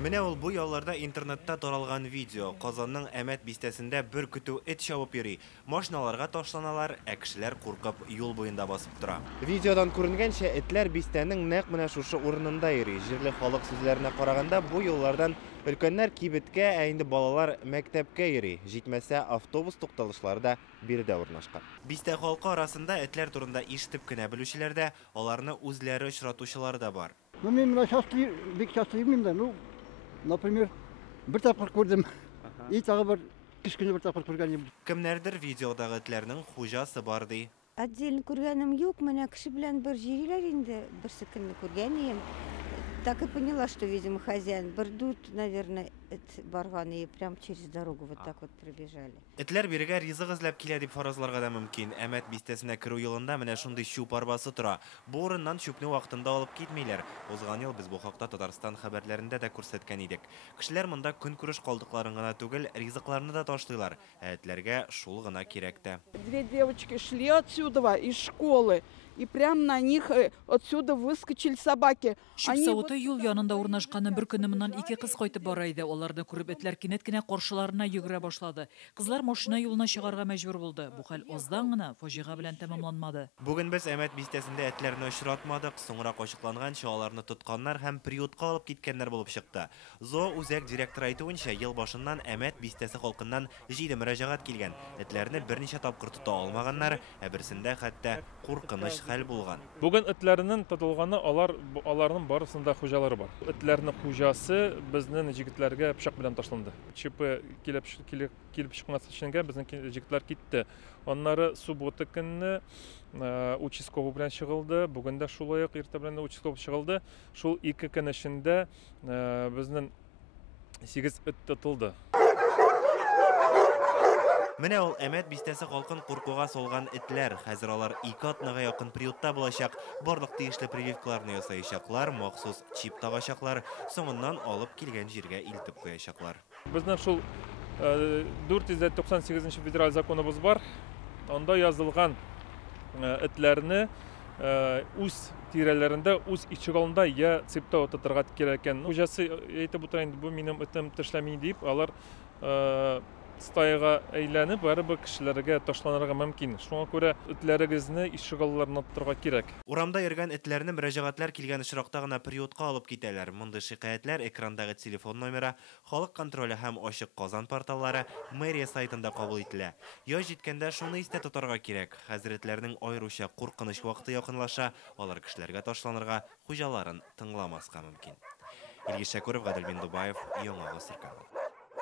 Менә ул бу ялларда интернетта таралган видео. Казанның Әмәт бистәсендә бер көтү эт чабып йөри. Машиналарга ташланалар, ә кешеләр куркып юл буенда басып тора. Видеодан күренгәнчә, этләр бистәнең нәкъ менә шушы урынында йөри. Җирле халык сүзләренә караганда, бу юллардан өлкәннәр кибеткә, ә инде балалар мәктәпкә йөри. Җитмәсә, автобус тукталышлары да биредә урнашкан. Бистә халкы арасында этләр турында ишетеп кенә белүчеләр дә, аларны үзләре очратучылар да бар. Мен бик шатлыйм да, например, bir тапкыр күрдем. И тагы бер кичкене bir тапкыр күргәнем. Кемнәрдер видеодагы этләрнең хуҗасы бар ди. Отдельно күргәнем юк, менә кеше белән бер җириләр инде, берсе көнне күргәнем. Так и поняла, что, видимо, хозяин бордут, наверное, барган и прям через дорогу вот так вот пробежали. Этләр бирегә ризык эзләп килә дип фаразларга да мөмкин. Әмәт бистәсенә керү юлында менә шундый чүп арбасы тора. Бу урыннан чүпне вакытында алып китмиләр. Узган ел без бу хакта Татарстан хәбәрләрендә дә күрсәткән идек. Кешеләр монда көнкүреш калдыкларын гына түгел, ризыкларны да ташлыйлар. Этләргә шул гына кирәк тә. Две девочки шли отсюда из школы, и прям на них отсюда выскочили собаки. Шипсавыты юл янында урнашканы бер көнне моннан ике кыз кайтып бара иде. Аларны күреп этләр кинәт кенә каршыларына йөгерә башлады. Кызлар машина юлына чыгарга мәҗбүр булды. Бу хәл аздан гына фаҗига белән тәмамланмады. Бүген без Әмәт бистәсендә этләрне очратмадык. Соңра ачыкланган аларны тотканнар һәм приютка алып киткәннәр булып чыкты. Зоо үзәк директоры әйтүенчә, ел башыннан Әмәт бистәсе халкыннан 7 мөрәҗәгать килгән. Этләрне берничә тапкыр тота алмаганнар, ә берсендә хәтта куркыныч хәл булган. Бүген этләрнең тотылганы аларның барысында хуҗалары бар. Этләрнең хуҗасы безнең җегетләргә пычак белән ташланды. ЧП килеп чыкмас өчен безнең җегетләр китте. Аннары суббота көнне участковый белән чыгылды. Бүген дә шулай ук иртә белән участковый чыгылды. Шул 2 көн эчендә безнең 8 эт тотылды. Менә ул Әмәт бистәсе халкын куркуга салган этләр. Хәзер алар 2 атнага якын приютта булачак. Барлык тиешле прививкаларны ясаячаклар, махсус чип тагачаклар, соңыннан алып килгән җиргә илтеп куячаклар. Безнең шул 498 федераль законыбыз бар. Анда язылган этләрне үз тирәләрендә, үз ишегалында я цепта тотарга кирәк икән. Хуҗасы әйтеп утыра инде, бу минем этем тешләми дип, алар стаяга әйләнеп, барыбер кешеләргә ташланырга мөмкин. Шуңа күрә этләрегезне ишегалларына тотарга кирәк. Урамда йөргән этләрне мөрәҗәгатьләр килгән очракта гына приютка алып китәләр. Мондый шикаятьләр экрандагы телефон номеры, халык контроле һәм ачык Казан порталлары, мэрия сайтында кабул ителә. Яз җиткәндә шуны истә тотарга кирәк. Хәзер этләрнең аеруча куркыныч вакыты якынлаша, алар кешеләргә ташланырга, хуҗаларын тыңламаска мөмкин. Илгиз Шәкүров, Гадел Биндубаев, Яңа Гасыр каналы.